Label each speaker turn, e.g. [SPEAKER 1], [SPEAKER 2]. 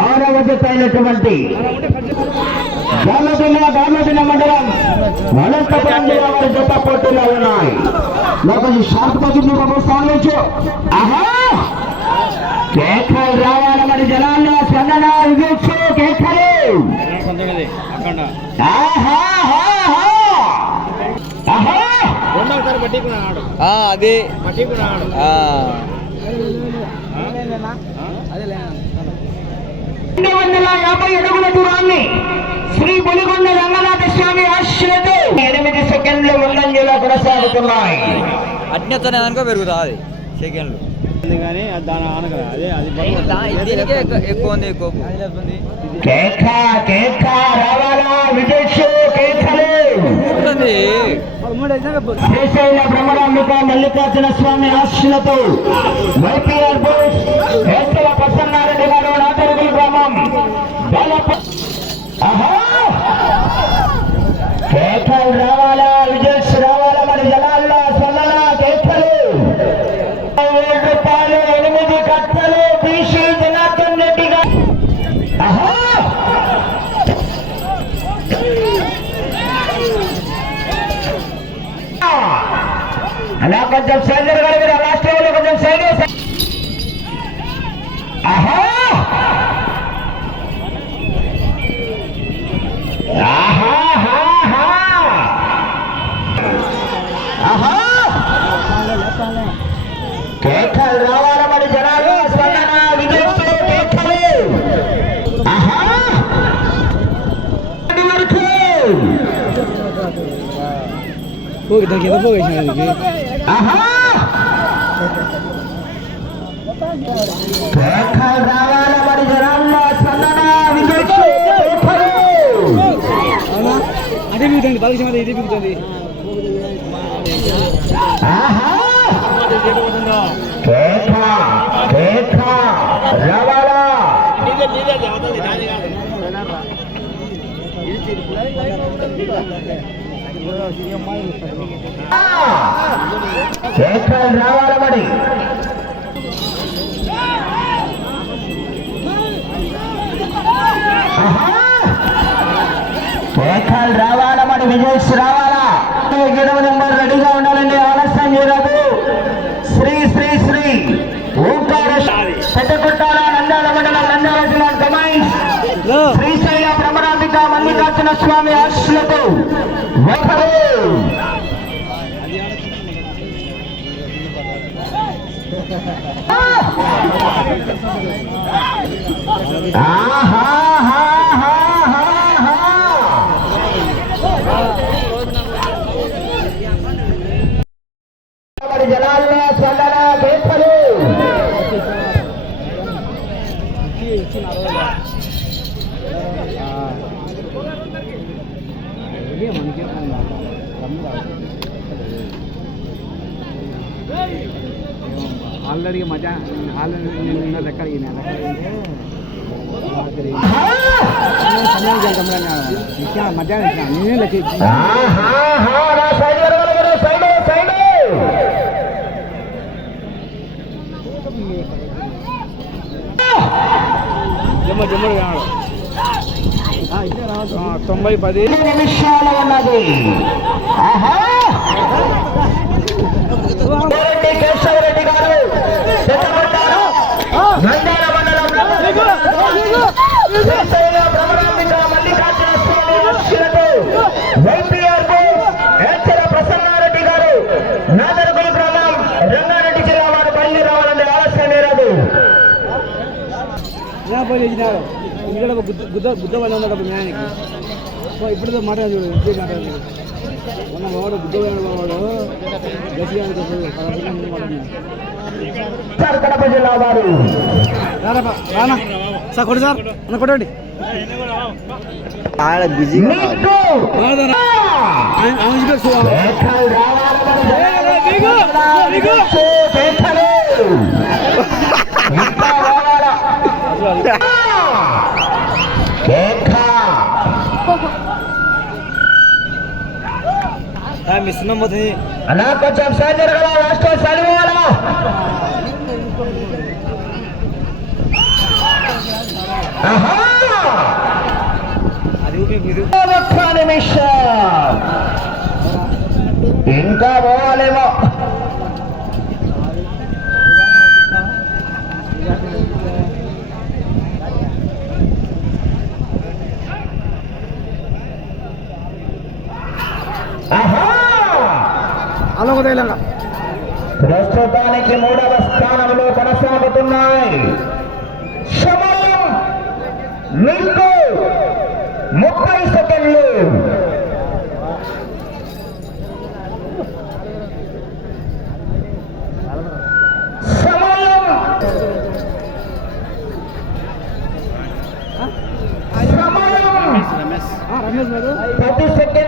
[SPEAKER 1] ఆరవ జత అయినటువంటి మండలం అనంతపురం జిల్లా వారి జత పోటీలో ఉన్నాయి. నాకు ఈ షార్ట్ పద్ధతి స్థానించు ఆహా! కేకలు రావాలి మరి జనాల్లో స్పందన వివేక్ష కేకలు. ఆహా
[SPEAKER 2] అది.
[SPEAKER 1] రెండు వందల యాభై అడుగుల దూరాన్ని శ్రీ పులిగొండ రంగనాథ స్వామి ఆశలతో ఎనిమిది సెకండ్లు ముందంజలో కొనసాగుతున్నాయి.
[SPEAKER 2] అట్నే అనుకో పెరుగుతుంది సెకండ్లు.
[SPEAKER 3] కానీ అది దాని ఆనక అదే అది బరువు.
[SPEAKER 2] దీనికే ఎక్కువ- ఉంది
[SPEAKER 1] రావాలా శ్రీశైల మల్లికార్జున స్వామి ఆశలతో వైపీఆర్ బోస్ నాగరుగుల గ్రామం బాలప ఆహా! కేకలు రావాలా విజయ్ రావాలా మరి జనాల్లో సొల్లలా కేకలు ఏడు రూపాయలు ఎనిమిది కట్టలు బీసీ జనార్దన్ రెడ్డి గారు. ఆహా! అలా కొంచెం సైడ్ జరగాలి మీరు లాస్ట్ లెవెల్ కొంచెం సైడ్ ఆహా ఆహా! కేకలు రావాలి మరి జనాలు స్పందన విజయ్ కేకలు. ఆహా! వరకు.
[SPEAKER 3] పోగి దానికి ఎంత పోగేసిన
[SPEAKER 1] ఆహా! కేకలు రావాలి మరి జనాల్లో స్పందన విజయ్ కేకలు.
[SPEAKER 3] అవునా? అదే బిగుతుంది పదకి మీద ఇది బిగుతుంది
[SPEAKER 1] ఆహా! కేక కేక రవాలా కేకలు రావాల మరి కేకలు రావాల? మరి విజయ్ రావాలా ఇరవై మల్లికార్జున స్వామి ఆహా!
[SPEAKER 3] ఆల్రెడీ మజా ఆల్రెడీ నేను లెక్క అడిగిన మధ్యాహ్నం ఇచ్చిన నేనే లెక్క ఇచ్చిన
[SPEAKER 1] ఆహాహా, నా సైడ్ జరగాలి మీరు, సైడ్ సైడ్
[SPEAKER 3] జమ్మ జమ్మడు కాడు ఇదే రావచ్చు ఆ, తొంభై పది
[SPEAKER 1] ఎన్ని నిమిషాలు ఉన్నది ఆహా
[SPEAKER 3] పోయి ఇచ్చినారు ఇక్కడ గుద్ద గుద్ద వల్ల ఉన్నాడు అప్పుడు న్యాయానికి ఇప్పుడు మాట్లాడు ఇదే మాట్లాడు. మొన్న వాడు వాడు
[SPEAKER 1] కడప జిల్లా వారు
[SPEAKER 3] రారా బా, రానా సార్ కొడు సార్ అన్న కొట్టండి
[SPEAKER 2] ఆడ
[SPEAKER 1] మీకు
[SPEAKER 3] ఆ, మీ సున్నం పోతుంది
[SPEAKER 1] అలా కొంచెం సైడ్ జరగాల లాస్ట్ సైడ్ పోవాలా ఆహా!
[SPEAKER 3] అది ఊపే మీరు
[SPEAKER 1] ఒక్క నిమిషం ఇంకా పోవాలేమో ఆహా!
[SPEAKER 3] అలా ఒక తైలంగా
[SPEAKER 1] ప్రస్తుతానికి మూడవ స్థానంలో కొనసాగుతున్నాయి. సమయం మీకు ముప్పై సెకండ్లు. సమయం సమయం పది సెకండ్లు